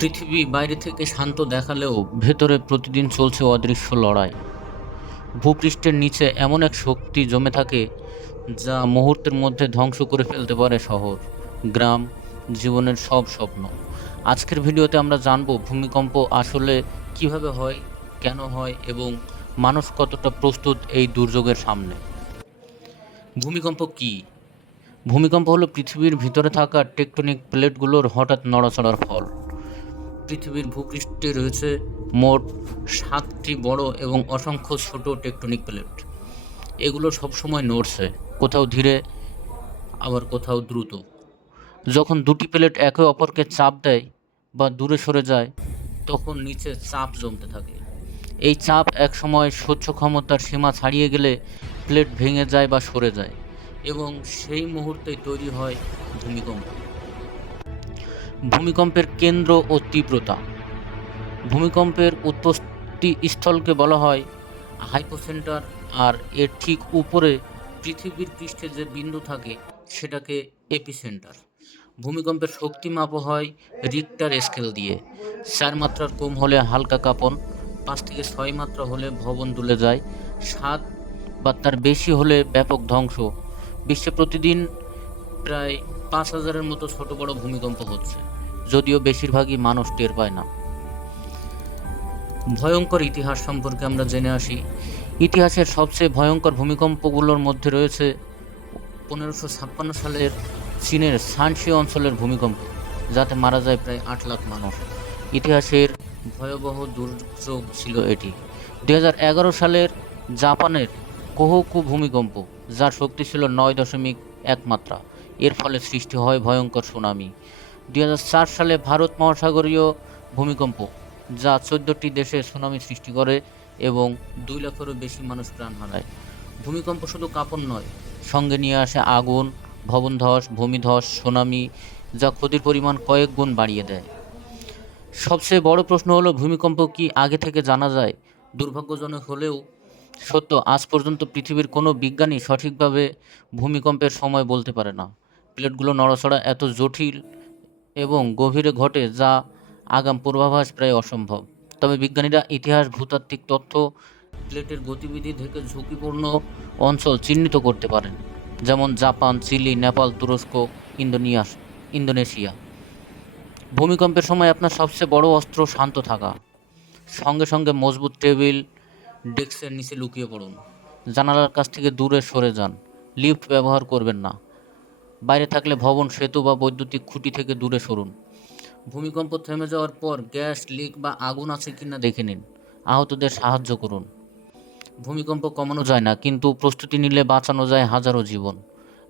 পৃথিবী বাইরে থেকে শান্ত দেখালেও ভেতরে প্রতিদিন চলছে অদৃশ্য লড়াই। ভূপৃষ্ঠের নিচে এমন এক শক্তি জমে থাকে যা মুহূর্তের মধ্যে ধ্বংস করে ফেলতে পারে শহর, গ্রাম, জীবনের সব স্বপ্ন। আজকের ভিডিওতে আমরা জানব ভূমিকম্প আসলে কীভাবে হয়, কেন হয় এবং মানুষ কতটা প্রস্তুত এই দুর্যোগের সামনে। ভূমিকম্প কী? ভূমিকম্প হলো পৃথিবীর ভিতরে থাকা টেকটনিক প্লেটগুলোর হঠাৎ নড়াচড়ার ফল। পৃথিবীর ভূপৃষ্ঠে রয়েছে মোট সাতটি বড় এবং অসংখ্য ছোট টেকটনিক প্লেট। এগুলো সবসময় নড়ছে, কোথাও ধীরে, আবার কোথাও দ্রুত। যখন দুটি প্লেট একে অপরকে চাপ দেয় বা দূরে সরে যায়, তখন নিচে চাপ জমতে থাকে। এই চাপ একসময় সহ্য ক্ষমতার সীমা ছাড়িয়ে গেলে প্লেট ভেঙে যায় বা সরে যায় এবং সেই মুহূর্তেই তৈরি হয় ভূমিকম্প। ভূমিকম্পের কেন্দ্র ও তীব্রতা। ভূমিকম্পের উৎপত্তি স্থলকে বলা হয় হাইপোসেন্টার, আর এর ঠিক উপরে পৃথিবীর পৃষ্ঠে যে বিন্দু থাকে সেটাকে এপিসেন্টার। ভূমিকম্পের শক্তি মাপ হয় রিক্টার স্কেল দিয়ে। চার মাত্রার কম হলে হালকা কাঁপন, পাঁচ থেকে ছয় মাত্রা হলে ভবন দুলে যায়, সাত বা তার বেশি হলে ব্যাপক ধ্বংস। বিশ্বে প্রতিদিন প্রায় পাঁচ হাজারের মতো ছোট বড় ভূমিকম্প হচ্ছে, যদিও বেশিরভাগই মানুষ টের পায় না। ভয়ঙ্কর ইতিহাস সম্পর্কে আমরা জেনে আসি। ইতিহাসের সবচেয়ে ভয়ঙ্কর ভূমিকম্পগুলোর মধ্যে রয়েছে পনেরোশো ছাপ্পান্ন সালের চীনের সানসি অঞ্চলের ভূমিকম্প, যাতে মারা যায় প্রায় আট লাখ মানুষ। ইতিহাসের ভয়াবহ দুর্যোগ ছিল এটি। দুই হাজার এগারো সালের জাপানের কোহকু ভূমিকম্প, যার শক্তি ছিল নয় দশমিক এক মাত্রা। এর ফলে সৃষ্টি হয় ভয়ঙ্কর সুনামি। দুই হাজার চার সালে ভারত মহাসাগরীয় ভূমিকম্প, যা চোদ্দটি দেশে সুনামি সৃষ্টি করে এবং দুই লাখেরও বেশি মানুষ প্রাণ হারায়। ভূমিকম্প শুধু কাপড় নয়, সঙ্গে নিয়ে আসে আগুন ভবনধস ভূমিধস সুনামি, যা ক্ষতির পরিমাণ কয়েক গুণ বাড়িয়ে দেয়। সবচেয়ে বড় প্রশ্ন হলো, ভূমিকম্প কি আগে থেকে জানা যায়? দুর্ভাগ্যজনক হলেও সত্য, আজ পর্যন্ত পৃথিবীর কোনো বিজ্ঞানী সঠিকভাবে ভূমিকম্পের সময় বলতে পারে না। প্লেটগুলো নড়াচড়া এত জটিল এবং গভীরে ঘটে যা আগাম পূর্বাভাস প্রায় অসম্ভব। তবে বিজ্ঞানীরা ইতিহাস, ভূতাত্ত্বিক তথ্য, প্লেটের গতিবিধি থেকে ঝুঁকিপূর্ণ অঞ্চল চিহ্নিত করতে পারেন, যেমন জাপান, চিলি, নেপাল, তুরস্ক ইন্দোনিয়াস ইন্দোনেশিয়া। ভূমিকম্পের সময় আপনার সবচেয়ে বড় অস্ত্র শান্ত থাকা। সঙ্গে সঙ্গে মজবুত টেবিল, ডেস্কের নিচে লুকিয়ে পড়ুন। জানালার কাছ থেকে দূরে সরে যান। লিফট ব্যবহার করবেন না। বাইরে থাকলে ভবন, সেতু বা বৈদ্যুতিক খুঁটি থেকে দূরে সরুন। ভূমিকম্প থেমে যাওয়ার পর গ্যাস, লিক বা আগুন আছে কি না দেখে নিন। আহতদের সাহায্য করুন। ভূমিকম্প কমানো যায় না, কিন্তু প্রস্তুতি নিলে বাঁচানো যায় হাজারো জীবন।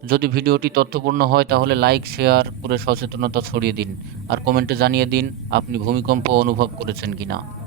যদি ভিডিওটি তথ্যপূর্ণ হয়, তাহলে লাইক, শেয়ার করে সচেতনতা ছড়িয়ে দিন। আর কমেন্টে জানিয়ে দিন, আপনি ভূমিকম্প অনুভব করেছেন কিনা।